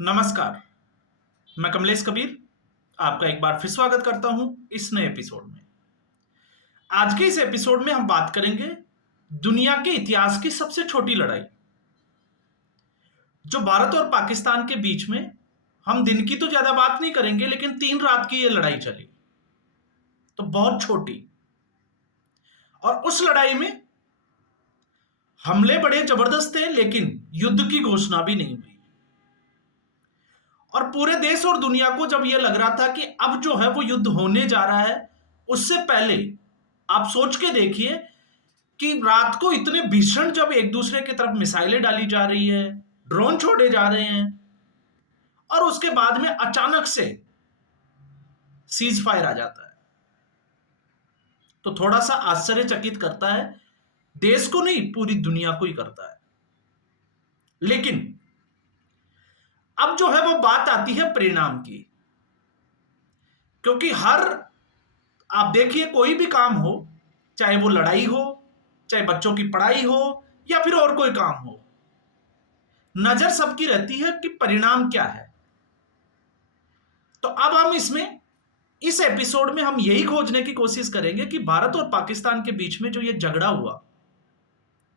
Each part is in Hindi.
नमस्कार। मैं कमलेश कबीर आपका एक बार फिर स्वागत करता हूं इस नए एपिसोड में। आज के इस एपिसोड में हम बात करेंगे दुनिया के इतिहास की सबसे छोटी लड़ाई, जो भारत और पाकिस्तान के बीच में। हम दिन की तो ज्यादा बात नहीं करेंगे, लेकिन 3 रात की यह लड़ाई चली, तो बहुत छोटी। और उस लड़ाई में हमले बड़े जबरदस्त थे, लेकिन युद्ध की घोषणा भी नहीं हुई। और पूरे देश और दुनिया को जब यह लग रहा था कि अब जो है वो युद्ध होने जा रहा है, उससे पहले आप सोच के देखिए कि रात को इतने भीषण जब एक दूसरे की तरफ मिसाइलें डाली जा रही है, ड्रोन छोड़े जा रहे हैं, और उसके बाद में अचानक से सीज फायर आ जाता है, तो थोड़ा सा आश्चर्यचकित करता है। देश को नहीं, पूरी दुनिया को ही करता है। लेकिन अब जो है वो बात आती है परिणाम की, क्योंकि आप देखिए कोई भी काम हो, चाहे वो लड़ाई हो, चाहे बच्चों की पढ़ाई हो, या फिर और कोई काम हो, नजर सबकी रहती है कि परिणाम क्या है। तो अब हम इस एपिसोड में हम यही खोजने की कोशिश करेंगे कि भारत और पाकिस्तान के बीच में जो ये झगड़ा हुआ,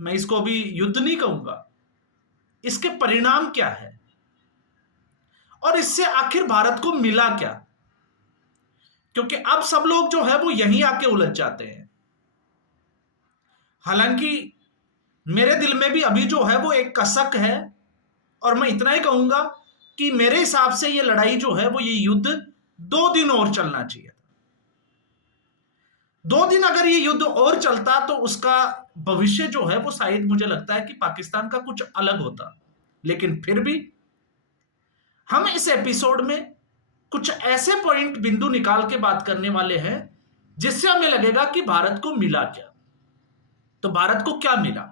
मैं इसको अभी युद्ध नहीं कहूंगा, इसके परिणाम क्या है और इससे आखिर भारत को मिला क्या। क्योंकि अब सब लोग जो है वो यहीं आके उलझ जाते हैं। हालांकि मेरे दिल में भी अभी जो है वो एक कसक है, और मैं इतना ही कहूंगा कि मेरे हिसाब से ये लड़ाई जो है वो ये युद्ध 2 दिन और चलना चाहिए। 2 दिन अगर ये युद्ध और चलता तो उसका भविष्य जो है वो शायद मुझे लगता है कि पाकिस्तान का कुछ अलग होता। लेकिन फिर भी हम इस एपिसोड में कुछ ऐसे पॉइंट बिंदु निकाल के बात करने वाले हैं जिससे हमें लगेगा कि भारत को मिला क्या। तो भारत को क्या मिला?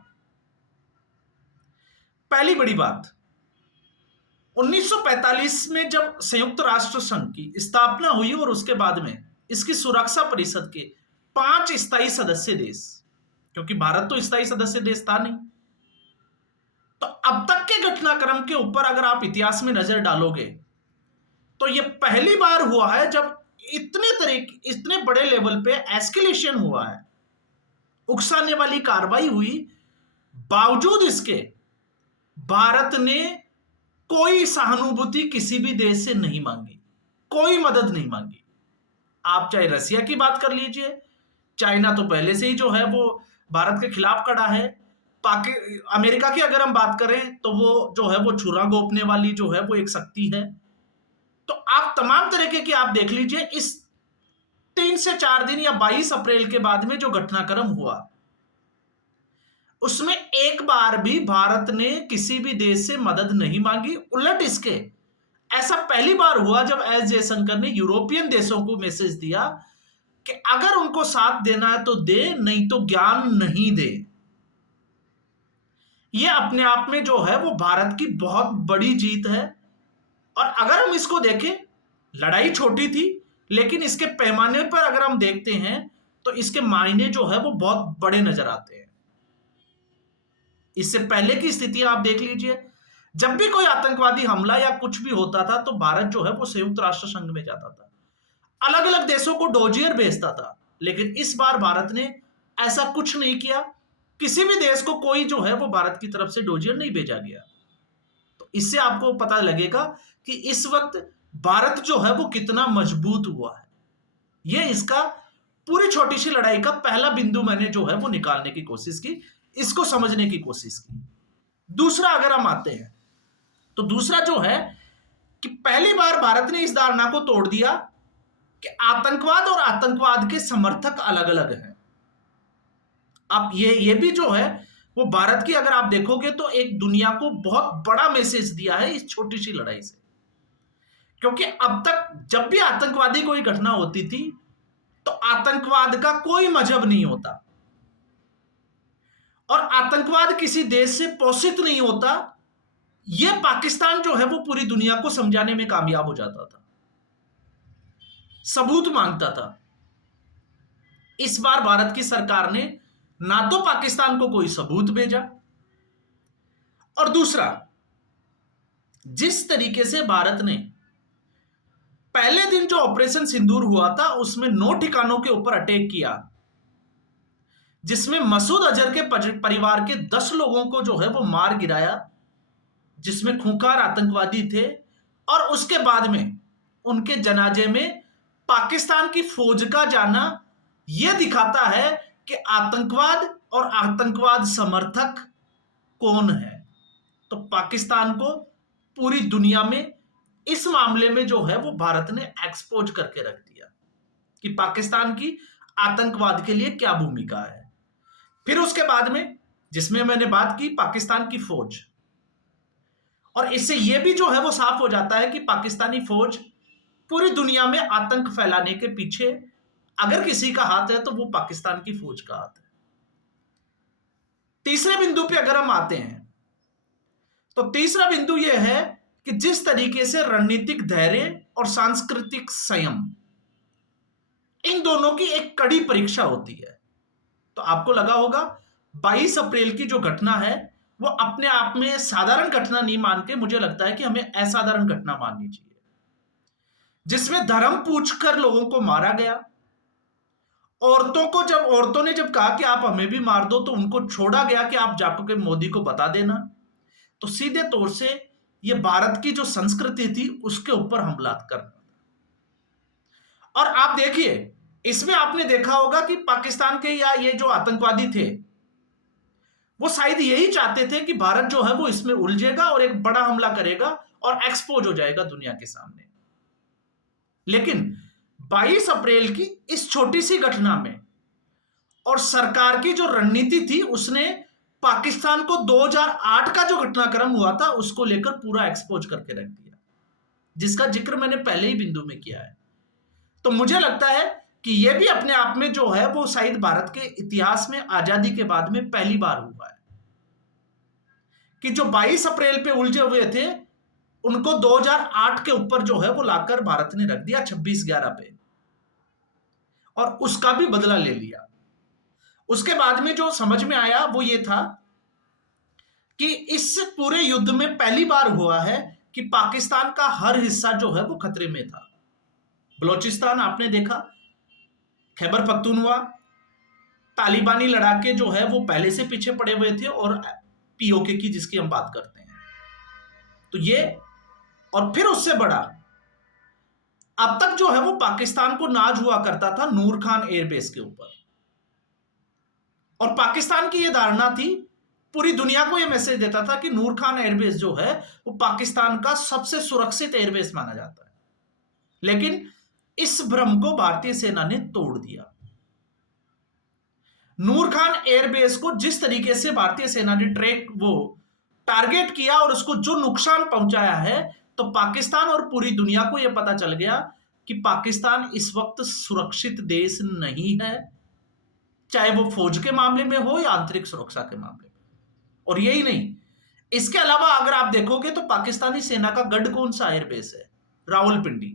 पहली बड़ी बात, 1945 में जब संयुक्त राष्ट्र संघ की स्थापना हुई और उसके बाद में इसकी सुरक्षा परिषद के 5 स्थायी सदस्य देश, क्योंकि भारत तो स्थायी सदस्य देश था नहीं, तो अब तक के घटनाक्रम के ऊपर अगर आप इतिहास में नजर डालोगे तो यह पहली बार हुआ है जब इतने बड़े लेवल पे एस्केलेशन हुआ है, उकसाने वाली कार्रवाई हुई। बावजूद इसके भारत ने कोई सहानुभूति किसी भी देश से नहीं मांगी, कोई मदद नहीं मांगी। आप चाहे रसिया की बात कर लीजिए, चाइना तो पहले से ही जो है वो भारत के खिलाफ खड़ा है। अमेरिका की अगर हम बात करें तो वो जो है वो छुरा घोंपने वाली जो है वो एक शक्ति है। तो आप तमाम तरीके की आप देख लीजिए, इस 3 से 4 दिन या 22 अप्रैल के बाद में जो घटनाक्रम हुआ, उसमें एक बार भी भारत ने किसी भी देश से मदद नहीं मांगी। उलट इसके ऐसा पहली बार हुआ जब एस जयशंकर ने यूरोपियन देशों को मैसेज दिया कि अगर उनको साथ देना है तो दे, नहीं तो ज्ञान नहीं दे। यह अपने आप में जो है वो भारत की बहुत बड़ी जीत है। और अगर हम इसको देखें, लड़ाई छोटी थी, लेकिन इसके पैमाने पर अगर हम देखते हैं तो इसके मायने जो है वो बहुत बड़े नजर आते हैं। इससे पहले की स्थिति आप देख लीजिए, जब भी कोई आतंकवादी हमला या कुछ भी होता था तो भारत जो है वो संयुक्त राष्ट्र संघ में जाता था, अलग अलग देशों को डोजियर भेजता था। लेकिन इस बार भारत ने ऐसा कुछ नहीं किया, किसी भी देश को कोई जो है वो भारत की तरफ से डोजियर नहीं भेजा गया। तो इससे आपको पता लगेगा कि इस वक्त भारत जो है वो कितना मजबूत हुआ है। यह इसका पूरी छोटी सी लड़ाई का पहला बिंदु मैंने जो है वो निकालने की कोशिश की, इसको समझने की कोशिश की। दूसरा अगर हम आते हैं तो दूसरा जो है कि पहली बार भारत ने इस धारणा को तोड़ दिया कि आतंकवाद और आतंकवाद के समर्थक अलग अलग हैं। आप ये भी जो है वो भारत की अगर आप देखोगे तो एक दुनिया को बहुत बड़ा मैसेज दिया है इस छोटी सी लड़ाई से। क्योंकि अब तक जब भी आतंकवादी कोई घटना होती थी तो आतंकवाद का कोई मजहब नहीं होता, और आतंकवाद किसी देश से पोषित नहीं होता। यह पाकिस्तान जो है वो पूरी दुनिया को समझाने में कामयाब हो जाता था, सबूत मांगता था। इस बार भारत की सरकार ने ना तो पाकिस्तान को कोई सबूत भेजा, और दूसरा जिस तरीके से भारत ने पहले दिन जो ऑपरेशन सिंदूर हुआ था उसमें 9 ठिकानों के ऊपर अटैक किया, जिसमें मसूद अजहर के परिवार के 10 लोगों को जो है वो मार गिराया, जिसमें खूंखार आतंकवादी थे, और उसके बाद में उनके जनाजे में पाकिस्तान की फौज का जाना यह दिखाता है कि आतंकवाद और आतंकवाद समर्थक कौन है। तो पाकिस्तान को पूरी दुनिया में इस मामले में जो है वो भारत ने एक्सपोज करके रख दिया कि पाकिस्तान की आतंकवाद के लिए क्या भूमिका है। फिर उसके बाद में जिसमें मैंने बात की पाकिस्तान की फौज, और इससे यह भी जो है वो साफ हो जाता है कि पाकिस्तानी फौज पूरी दुनिया में आतंक फैलाने के पीछे अगर किसी का हाथ है तो वो पाकिस्तान की फौज का हाथ है। तीसरे बिंदु पे अगर हम आते हैं तो तीसरा बिंदु यह है कि जिस तरीके से रणनीतिक धैर्य और सांस्कृतिक संयम, इन दोनों की एक कड़ी परीक्षा होती है। तो आपको लगा होगा 22 अप्रैल की जो घटना है वो अपने आप में साधारण घटना नहीं मान के मुझे लगता है कि हमें असाधारण घटना माननी चाहिए, जिसमें धर्म पूछकर लोगों को मारा गया। औरतों ने जब कहा कि आप हमें भी मार दो तो उनको छोड़ा गया कि आप जाकर के मोदी को बता देना। तो सीधे तौर से यह भारत की जो संस्कृति थी उसके ऊपर हमला करना। और आप देखिए इसमें आपने देखा होगा कि पाकिस्तान के या ये जो आतंकवादी थे वो शायद यही चाहते थे कि भारत जो है वो इसमें उलझेगा और एक बड़ा हमला करेगा और एक्सपोज हो जाएगा दुनिया के सामने। लेकिन 22 अप्रैल की इस छोटी सी घटना में और सरकार की जो रणनीति थी उसने पाकिस्तान को 2008 का जो घटनाक्रम हुआ था उसको लेकर पूरा एक्सपोज करके रख दिया, जिसका जिक्र मैंने पहले ही बिंदु में किया है। तो मुझे लगता है कि यह भी अपने आप में जो है वो शायद भारत के इतिहास में आजादी के बाद में पहली बार हुआ है कि जो 22 अप्रैल पे उलझे हुए थे उनको 2008 के ऊपर जो है वो लाकर भारत ने रख दिया 26/11 पे, और उसका भी बदला ले लिया। उसके बाद में जो समझ में आया वो ये था कि इस पूरे युद्ध में पहली बार हुआ है कि पाकिस्तान का हर हिस्सा जो है वो खतरे में था। बलोचिस्तान आपने देखा, खैबर पख्तूनख्वा, तालिबानी लड़ाके जो है वो पहले से पीछे पड़े हुए थे, और पीओके की जिसकी हम बात करते हैं। तो ये, और फिर उससे बड़ा अब तक जो है वो पाकिस्तान को नाज हुआ करता था नूर खान एयरबेस के ऊपर, और पाकिस्तान की यह धारणा थी, पूरी दुनिया को यह मैसेज देता था कि नूर खान एयरबेस जो है वो पाकिस्तान का सबसे सुरक्षित एयरबेस माना जाता है। लेकिन इस भ्रम को भारतीय सेना ने तोड़ दिया। नूर खान एयरबेस को जिस तरीके से भारतीय सेना ने टारगेट किया और उसको जो नुकसान पहुंचाया है, तो पाकिस्तान और पूरी दुनिया को यह पता चल गया कि पाकिस्तान इस वक्त सुरक्षित देश नहीं है, चाहे वो फौज के मामले में हो या आंतरिक सुरक्षा के मामले में। और यही नहीं, इसके अलावा अगर आप देखोगे तो पाकिस्तानी सेना का गढ़ कौन सा एयरबेस है? रावलपिंडी,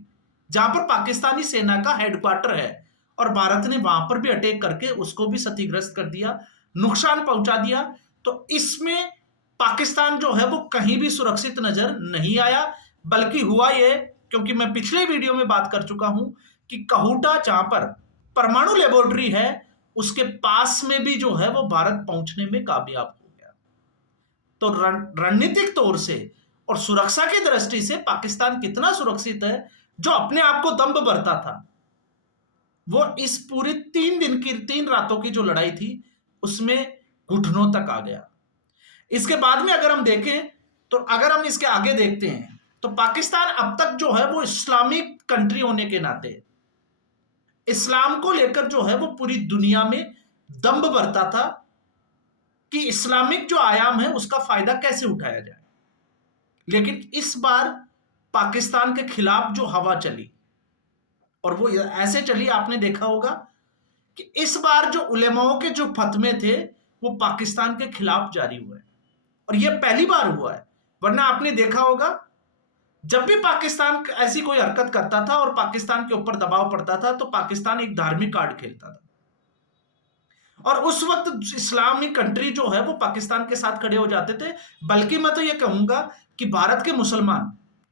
जहां पर पाकिस्तानी सेना का हेडक्वार्टर है, और भारत ने वहां पर भी अटैक करके उसको भी क्षतिग्रस्त कर दिया, नुकसान पहुंचा दिया। तो इसमें पाकिस्तान जो है वो कहीं भी सुरक्षित नजर नहीं आया, बल्कि हुआ ये, क्योंकि मैं पिछले वीडियो में बात कर चुका हूं कि कहूटा जहां पर परमाणु लेबोरेटरी है उसके पास में भी जो है वो भारत पहुंचने में कामयाब हो गया। तो रणनीतिक तौर से और सुरक्षा की दृष्टि से पाकिस्तान कितना सुरक्षित है, जो अपने आप को दंभ भरता था, वो इस पूरे 3 रातों की जो लड़ाई थी उसमें घुटनों तक आ गया। इसके बाद में अगर हम देखें, तो अगर हम इसके आगे देखते हैं, तो पाकिस्तान अब तक जो है वो इस्लामिक कंट्री होने के नाते इस्लाम को लेकर जो है वो पूरी दुनिया में दंभ भरता था कि इस्लामिक जो आयाम है उसका फायदा कैसे उठाया जाए। लेकिन इस बार पाकिस्तान के खिलाफ जो हवा चली, और वो ऐसे चली, आपने देखा होगा कि इस बार जो उलेमाओं के जो फतवे थे वो पाकिस्तान के खिलाफ जारी हुए, और ये पहली बार हुआ है। वरना आपने देखा होगा जब भी पाकिस्तान ऐसी कोई हरकत करता था और पाकिस्तान के ऊपर दबाव पड़ता था तो पाकिस्तान एक धार्मिक कार्ड खेलता था, और उस वक्त इस्लामिक कंट्री जो है वो पाकिस्तान के साथ खड़े हो जाते थे। बल्कि मैं तो ये कहूंगा कि भारत के मुसलमान,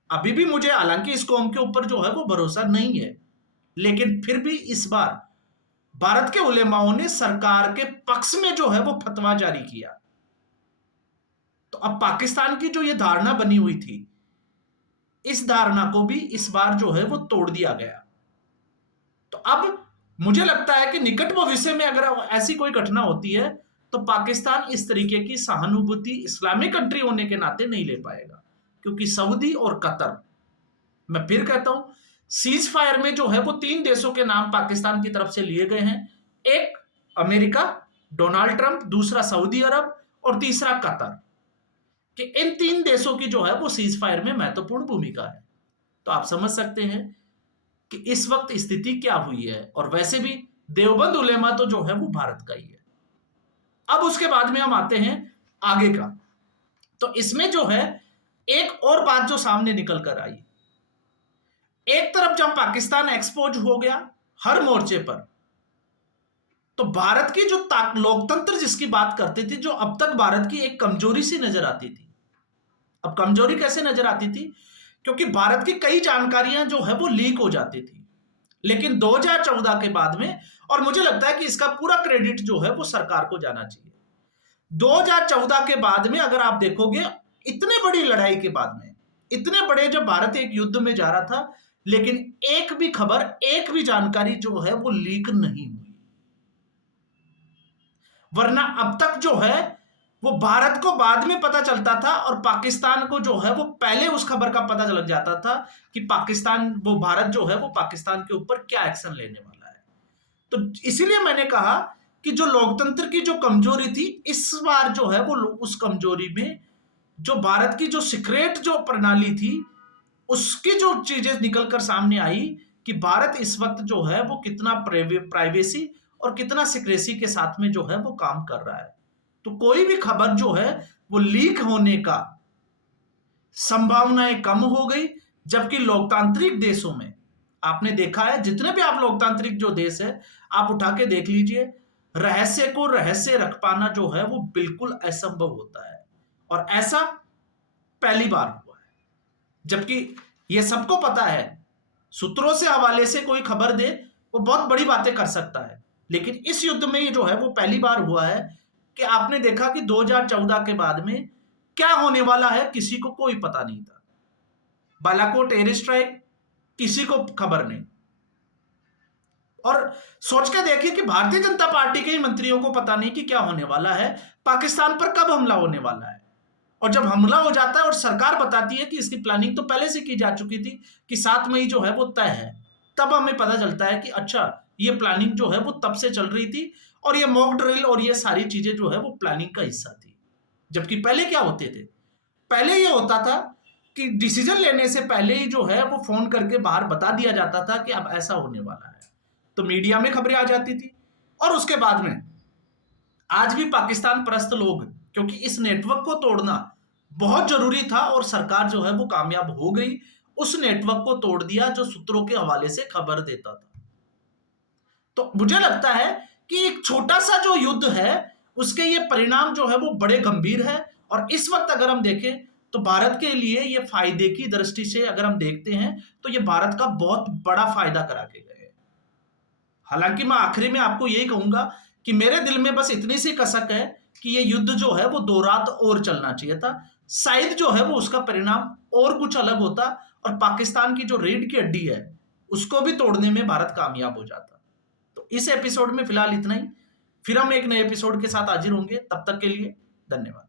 अभी भी मुझे हालांकि इस कौम के ऊपर जो है वो भरोसा नहीं है, लेकिन फिर भी इस बार भारत के उलेमाओं ने सरकार के पक्ष में जो है वो फतवा जारी किया। तो अब पाकिस्तान की जो ये धारणा बनी हुई थी, इस धारणा को भी इस बार जो है वो तोड़ दिया गया। तो अब मुझे लगता है कि निकट भविष्य में अगर ऐसी कोई घटना होती है तो पाकिस्तान इस तरीके की सहानुभूति इस्लामिक कंट्री होने के नाते नहीं ले पाएगा, क्योंकि सऊदी और कतर, मैं फिर कहता हूं, सीज फायर में जो है वो 3 देशों के नाम पाकिस्तान की तरफ से लिए गए हैं। एक अमेरिका, डोनाल्ड ट्रंप, दूसरा सऊदी अरब और तीसरा कतर, कि इन 3 देशों की जो है वो सीज फायर में महत्वपूर्ण भूमिका है। तो आप समझ सकते हैं कि इस वक्त स्थिति क्या हुई है। और वैसे भी देवबंद उलेमा तो जो है वो भारत का ही है। अब उसके बाद में हम आते हैं आगे का। तो इसमें जो है एक और बात जो सामने निकल कर आई, एक तरफ जब पाकिस्तान एक्सपोज हो गया हर मोर्चे पर, तो भारत की जो लोकतंत्र जिसकी बात करते थे, जो अब तक भारत की एक कमजोरी सी नजर आती थी। अब कमजोरी कैसे नजर आती थी? क्योंकि भारत की कई जानकारियां जो है वो लीक हो जाती थी। लेकिन 2014 के बाद में, और मुझे लगता है कि इसका पूरा क्रेडिट जो है वो सरकार को जाना चाहिए। 2014 के बाद में अगर आप देखोगे, इतने बड़ी लड़ाई के बाद में, इतने बड़े जब भारत एक युद्ध में जा रहा था, लेकिन एक भी खबर, एक भी जानकारी जो है वो लीक नहीं हुई। वरना अब तक जो है वो भारत को बाद में पता चलता था और पाकिस्तान को जो है वो पहले उस खबर का पता चल जाता था कि पाकिस्तान, वो भारत जो है वो पाकिस्तान के ऊपर क्या एक्शन लेने वाला है। तो इसीलिए मैंने कहा कि जो लोकतंत्र की जो कमजोरी थी, इस बार जो है वो उस कमजोरी में जो भारत की जो सीक्रेट जो प्रणाली थी, उसकी जो चीजें निकलकर सामने आई कि भारत इस वक्त जो है वो कितना प्राइवेसी और कितना सिक्रेसी के साथ में जो है वो काम कर रहा है। तो कोई भी खबर जो है वो लीक होने का संभावनाएं कम हो गई। जबकि लोकतांत्रिक देशों में आपने देखा है, जितने भी आप लोकतांत्रिक जो देश है आप उठा के देख लीजिए, रहस्य को रहस्य रख पाना जो है वो बिल्कुल असंभव होता है। और ऐसा पहली बार हुआ है। जबकि ये सबको पता है, सूत्रों से हवाले से कोई खबर दे वो बहुत बड़ी बातें कर सकता है, लेकिन इस युद्ध में ये जो है वो पहली बार हुआ है कि आपने देखा कि 2014 के बाद में क्या होने वाला है किसी को कोई पता नहीं था। बालाकोट एयर स्ट्राइक, किसी को खबर नहीं। और सोच के देखिए कि भारतीय जनता पार्टी के मंत्रियों को पता नहीं कि क्या होने वाला है, पाकिस्तान पर कब हमला होने वाला है। और जब हमला हो जाता है और सरकार बताती है कि इसकी प्लानिंग तो पहले से की जा चुकी थी कि 7 मई जो है वो तय है, तब हमें पता चलता है कि अच्छा, ये प्लानिंग जो है वो तब से चल रही थी और ये मॉक ड्रिल और ये सारी चीजें जो है वो प्लानिंग का हिस्सा थी। जबकि पहले क्या होते थे? पहले ये होता था कि डिसीजन लेने से पहले ही जो है वो फोन करके बाहर बता दिया जाता था कि अब ऐसा होने वाला है, तो मीडिया में खबरें आ जाती थी। और उसके बाद में आज भी पाकिस्तान परस्त लोग, क्योंकि इस नेटवर्क को तोड़ना बहुत जरूरी था और सरकार जो है वो कामयाब हो गई, उस नेटवर्क को तोड़ दिया जो सूत्रों के हवाले से खबर देता था। तो मुझे लगता है कि एक छोटा सा जो युद्ध है उसके ये परिणाम जो है वो बड़े गंभीर है। और इस वक्त अगर हम देखें तो भारत के लिए ये फायदे की दृष्टि से अगर हम देखते हैं तो ये भारत का बहुत बड़ा फायदा करा के गए। हालांकि मैं आखिरी में आपको यही कहूंगा कि मेरे दिल में बस इतनी सी कसक है कि ये युद्ध जो है वो 2 रात और चलना चाहिए था। शायद जो है वो उसका परिणाम और कुछ अलग होता और पाकिस्तान की जो रीढ़ की हड्डी है उसको भी तोड़ने में भारत कामयाब हो जाता। तो इस एपिसोड में फिलहाल इतना ही, फिर हम एक नए एपिसोड के साथ हाजिर होंगे। तब तक के लिए धन्यवाद।